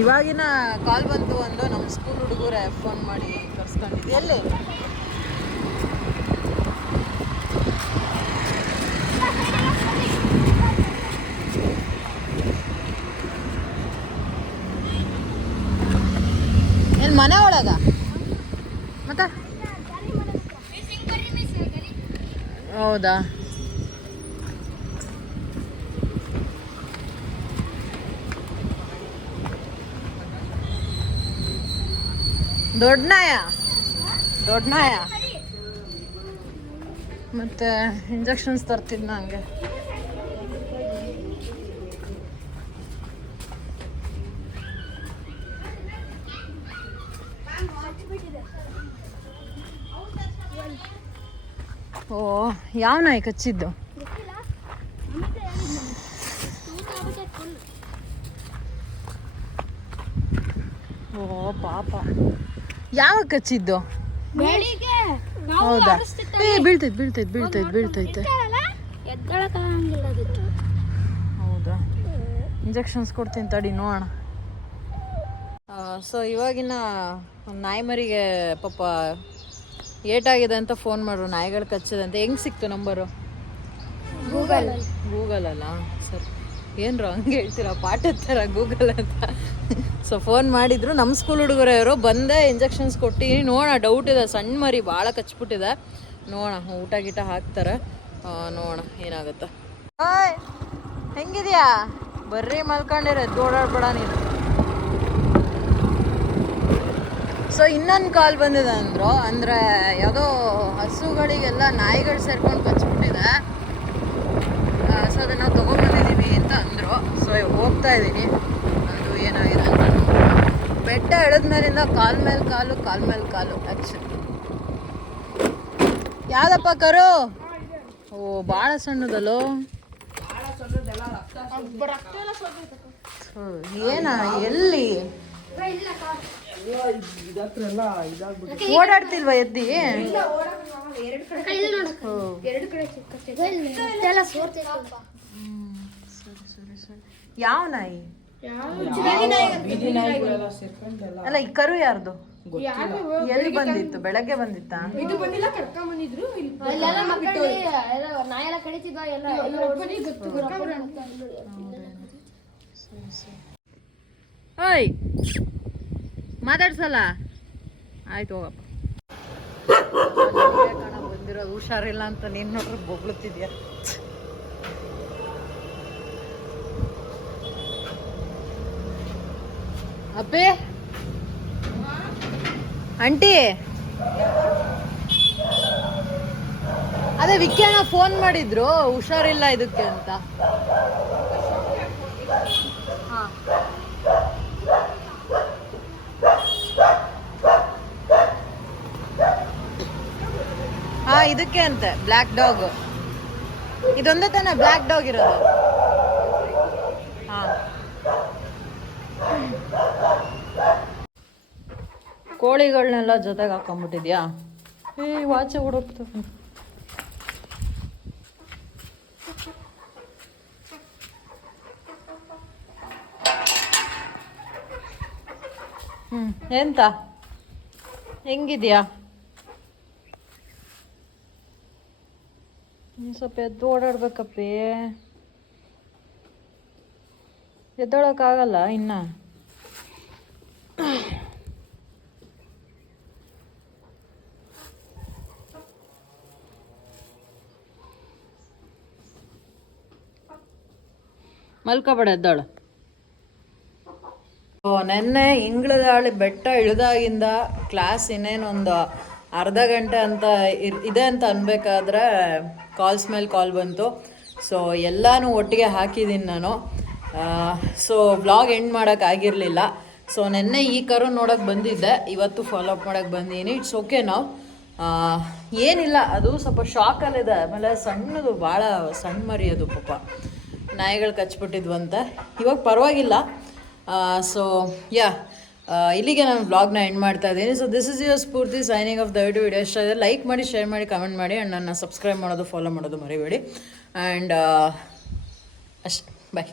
ಇವಾಗಿನ ಕಾಲ್ ಬಂತು ಒಂದು ನಮ್ಮ ಸ್ಕೂಲ್ ಹುಡುಗರೇ ಫೋನ್ ಮಾಡಿ ಕರ್ಸ್ಕೊಂಡಿದ್ದೆ. ಎಲ್ಲಿ ಎಲ್ಲಿ ಮನೆ ಒಳಗ ಮತ್ತೆ? ಹೌದಾ? ದೊಡ್ಡ ನಾಯ ಮತ್ತೆ ಇಂಜೆಕ್ಷನ್ಸ್ ತರ್ತಿದ್ನ ಹಂಗೆ. ಓ, ಯಾವ ನಾಯಿ ಕಚ್ಚಿದ್ದು? ಓ ಪಾಪ, ಯಾವಾಗ ಕಚ್ಚಿದ್ದು? ಹೌದಾ? ಬೀಳ್ತೈತೆ. ಹೌದಾ? ಇಂಜೆಕ್ಷನ್ಸ್ ಕೊಡ್ತೀನಿ ತಡಿ ನೋಡೋಣ. ಸೊ ಇವಾಗಿನ ನಾಯಿ ಮರಿಗೆ ಪಾಪ ಏಟಾಗಿದೆ ಅಂತ ಫೋನ್ ಮಾಡ್ರು. ನಾಯಿಗಳು ಕಚ್ಚಿದಂತೆ. ಹೆಂಗೆ ಸಿಕ್ತು ನಂಬರು? ಗೂಗಲ್ ಅಲ್ಲ? ಸರಿ, ಏನ್ರು ಹಂಗೆ ಹೇಳ್ತೀರಾ ಪಾಠದ ಥರ ಗೂಗಲ್ ಅಂತ. ಸೊ ಫೋನ್ ಮಾಡಿದ್ರು, ನಮ್ಮ ಸ್ಕೂಲ್ ಹುಡುಗರವರು. ಬಂದೆ ಇಂಜೆಕ್ಷನ್ಸ್ ಕೊಟ್ಟು ನೋಡೋಣ. ಡೌಟ್ ಇದೆ, ಸಣ್ಣ ಮರಿ ಭಾಳ ಕಚ್ಬಿಟ್ಟಿದೆ. ನೋಡೋಣ, ಊಟ ಗೀಟ ಹಾಕ್ತಾರೆ, ನೋಡೋಣ ಏನಾಗುತ್ತೆ. ಓಯ್, ಹೆಂಗಿದ್ಯಾ? ಬರ್ರಿ ಮಲ್ಕೊಂಡಿರ, ಓಡಾಡ್ಬೇಡ ನೀನು. ಸೊ ಇನ್ನೊಂದು ಕಾಲ್ ಬಂದಿದೆ ಅಂದರು. ಅಂದರೆ ಯಾವುದೋ ಹಸುಗಳಿಗೆಲ್ಲ ನಾಯಿಗಳು ಸೇರ್ಕೊಂಡು ಕಚ್ಬಿಟ್ಟಿದೆ. ಸೊ ಅದನ್ನು ನಾವು ತೊಗೊಂಡ್ಬಂದಿದ್ದೀವಿ ಅಂತ ಅಂದರು. ಸೊ ಹೋಗ್ತಾ ಇದ್ದೀನಿ, ಅದು ಏನಾಗಿದೆ ಅಂತ. ಬೆಟ್ಟ ಇಳಿದ್ಮೇಲಿಂದ ಕಾಲ್ ಮೇಲೆ ಕಾಲು ಆ್ಯಕ್ಚುಲಿ. ಯಾವ್ದಪ್ಪ ಕರು? ಓ, ಭಾಳ ಸಣ್ಣದಲ್ಲೋ. ಏನ ಎಲ್ಲಿ ಓಡಾಡ್ತಿಲ್ವಾ ಎದ್ದಿ? ಯಾವ ನಾಯಿ? ಅಲ್ಲ, ಈ ಕರು ಯಾರ್ದು? ಎಲ್ಲಿ ಬಂದಿತ್ತು? ಬೆಳಗ್ಗೆ ಬಂದಿತ್ತಾ? ಓಯ್, ಮಾತಾಡ್ಸಲ್ಲ? ಆಯ್ತು ಹೋಗಪ್ಪ. ಬಂದಿರೋದು ಹುಷಾರಿಲ್ಲ ಅಂತ ನೀನು ನೋಡ್ರೆ ಬೊಗ್ಳುತ್ತಿದ್ಯಾ. ಅಪ್ಪಿ, ಆಂಟಿ, ಅದೇ ವಿಕ್ಯಣ್ಣ ಫೋನ್ ಮಾಡಿದ್ರು ಹುಷಾರಿಲ್ಲ ಇದಕ್ಕೆ ಅಂತ. ಹಾ, ಇದಕ್ಕೆ ಅಂತೆ. ಬ್ಲ್ಯಾಕ್ ಡಾಗ್ ಇದೊಂದೇ ತಾನೆ ಬ್ಲ್ಯಾಕ್ ಡಾಗ್ ಇರೋದು? ಹಾ, ಕೋಳಿಗಳನ್ನೆಲ್ಲ ಜೊತೆಗೆ ಹಾಕೊಂಡ್ಬಿಟ್ಟಿದ್ಯಾ? ವಾಚೆ ಓಡೋಗ್ತದೆ. ಎಂತ ಹೆಂಗಿದ್ಯಾ? ಸ್ವಲ್ಪ ಎದ್ದು ಓಡಾಡ್ಬೇಕಪ್ಪಿ. ಎದ್ದೊಳಕ್ಕಾಗಲ್ಲ ಇನ್ನ. ಮಲ್ಕೋಬೇಡ, ಎದ್ದೋಳು. ನೆನ್ನೆ ಇಂಗ್ಳದಾಳಿ ಬೆಟ್ಟ ಇಳಿದಾಗಿಂದ ಕ್ಲಾಸ್ ಇನ್ನೇನೊಂದು ಅರ್ಧ ಗಂಟೆ ಅಂತ ಇದೆ ಅಂತ ಅನ್ಬೇಕಾದ್ರೆ ಕಾಲ್ಸ್ ಮೇಲೆ ಕಾಲ್ ಬಂತು. ಸೊ ಎಲ್ಲನೂ ಒಟ್ಟಿಗೆ ಹಾಕಿದ್ದೀನಿ ನಾನು. ಸೊ ವ್ಲಾಗ್ ಎಂಡ್ ಮಾಡೋಕ್ಕಾಗಿರಲಿಲ್ಲ. ಸೊ ನೆನ್ನೆ ಈ ಕರು ನೋಡೋಕ್ಕೆ ಬಂದಿದ್ದೆ, ಇವತ್ತು ಫಾಲೋಅಪ್ ಮಾಡೋಕ್ಕೆ ಬಂದೀನಿ. ಇಟ್ಸ್ ಓಕೆ ನಾವು. ಏನಿಲ್ಲ, ಅದು ಸ್ವಲ್ಪ ಶಾಕಲ್ಲಿದೆ. ಆಮೇಲೆ ಸಣ್ಣದು, ಭಾಳ ಸಣ್ಣ ಮರಿ ಅದು, ಪಾಪ ನಾಯಿಗಳು ಕಚ್ಬಿಟ್ಟಿದ್ವಂತೆ. ಇವಾಗ ಪರವಾಗಿಲ್ಲ. ಸೊ ಯಾ, ಇಲ್ಲಿಗೆ ನಾನು ವ್ಲಾಗ್ನ ಎಂಡ್ ಮಾಡ್ತಾ ಇದ್ದೀನಿ. So this is your Spoorthi signing off. ದಯವಿಟ್ಟು ವಿಡಿಯೋ ಇಷ್ಟ ಇದೆ ಲೈಕ್ ಮಾಡಿ, ಶೇರ್ ಮಾಡಿ, ಕಮೆಂಟ್ ಮಾಡಿ, ಆ್ಯಂಡ್ ನನ್ನ ಸಬ್ಸ್ಕ್ರೈಬ್ ಮಾಡೋದು, ಫಾಲೋ ಮಾಡೋದು ಮರಿಬೇಡಿ. ಆ್ಯಂಡ್ ಅಷ್ಟೇ, ಬಾಯ್.